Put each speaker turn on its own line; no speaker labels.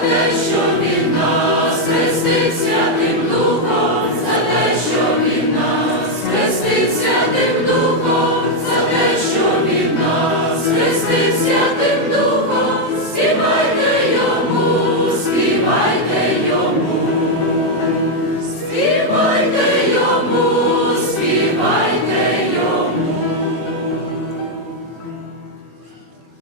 Те, нас, святим духом, за те, що він нас, Христився тим духом.